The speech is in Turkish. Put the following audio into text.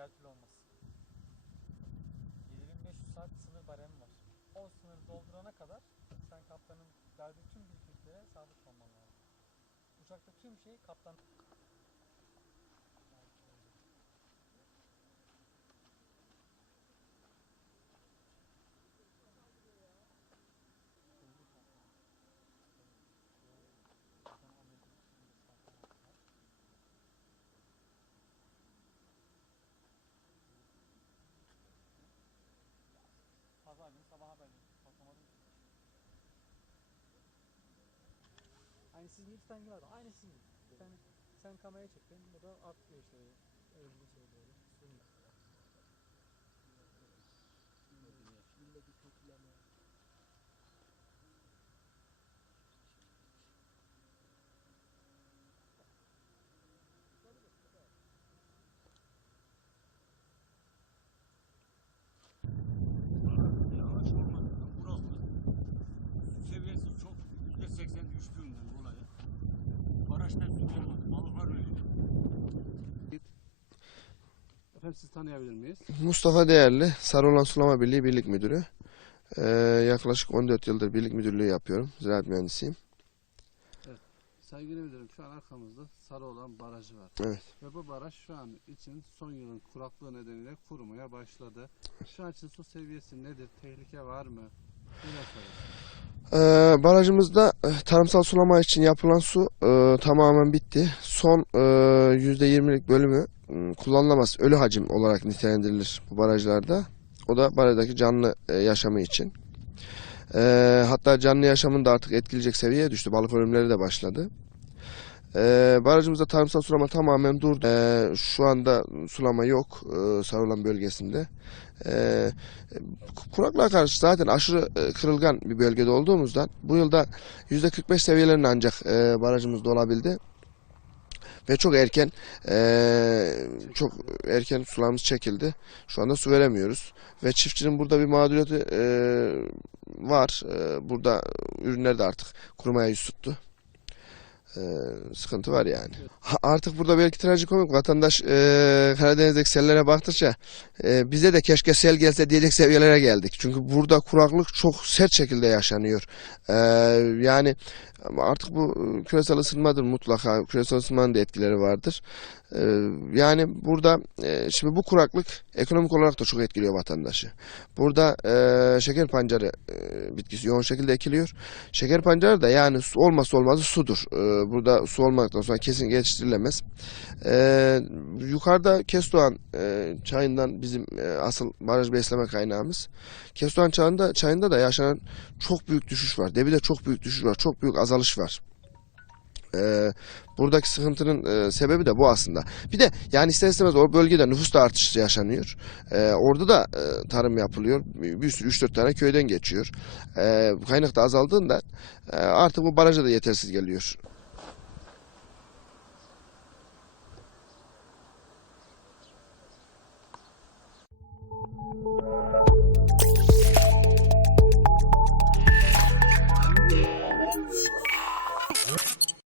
Diğer türlü olmaz. 7500 saat sınır baremi var. O sınırı doldurana kadar sen kaptanın verdiği tüm bilgiliklere sadık kalman lazım. Uçakta tüm şey kaptan... Aynı sizin iki tane vardı. Aynı sizin. Sen, sen kameraya çektin. Bu da atlıyor işte. Öyle şey böyle. Sürüyor. Yağış Efendim sizi tanıyabilir miyiz? Mustafa Değerli, Sarıoğlan Sulama Birliği Birlik Müdürü. Ee, yaklaşık 14 yıldır birlik müdürlüğü yapıyorum. Ziraat mühendisiyim. Sevgili müdürüm şu an arkamızda Sarıoğlan Barajı var. Evet. Ve bu baraj şu an için son yılın kuraklığı nedeniyle kurumaya başladı. Şu an için su seviyesi nedir? Tehlike var mı? Neler söylersiniz? Ee, barajımızda e, tarımsal sulama için yapılan su e, tamamen bitti. Son e, %20'lik bölümü m, kullanılamaz ölü hacim olarak nitelendirilir bu barajlarda. O da barajdaki canlı e, yaşamı için. E, hatta canlı yaşamın da artık etkileyecek seviyeye düştü. Balık ölümleri de başladı. E, barajımızda tarımsal sulama tamamen durdu. E, şu anda sulama yok e, Sarılan bölgesinde. E, kuraklığa karşı zaten aşırı e, kırılgan bir bölgede olduğumuzdan bu yılda %45 seviyelerinde ancak e, barajımız dolabildi. Ve çok erken e, çok erken sularımız çekildi. Şu anda su veremiyoruz. Ve çiftçinin burada bir mağduriyeti var. Burada ürünler de artık kurumaya yüz tuttu. E, sıkıntı var yani. Ha, Artık burada belki trajikomik vatandaş e, Karadeniz'deki sellere baktıkça e, bize de keşke sel gelse diyecek seviyelere geldik. Çünkü burada kuraklık çok sert şekilde yaşanıyor. E, yani ama artık bu e, küresel ısınmadır mutlaka. Küresel ısınmanın da etkileri vardır. E, yani burada e, şimdi bu kuraklık ekonomik olarak da çok etkiliyor vatandaşı. Burada e, şeker pancarı e, bitkisi yoğun şekilde ekiliyor. Şeker pancarı da yani su olmazsa olmazı sudur. E, burada su olmaktan sonra kesin geçiştirilemez. E, yukarıda Kestoğan e, çayından bizim e, asıl baraj besleme kaynağımız. Kestoğan çayında, çayında da yaşanan çok büyük düşüş var. Debide çok büyük düşüş var. Çok büyük azalış var. E, buradaki sıkıntının e, sebebi de bu aslında. Bir de yani ister istemez o bölgede nüfus da artışı yaşanıyor. E, orada da e, tarım yapılıyor. Bir sürü 3-4 tane köyden geçiyor. E, kaynak da azaldığında e, artık bu baraja da yetersiz geliyor.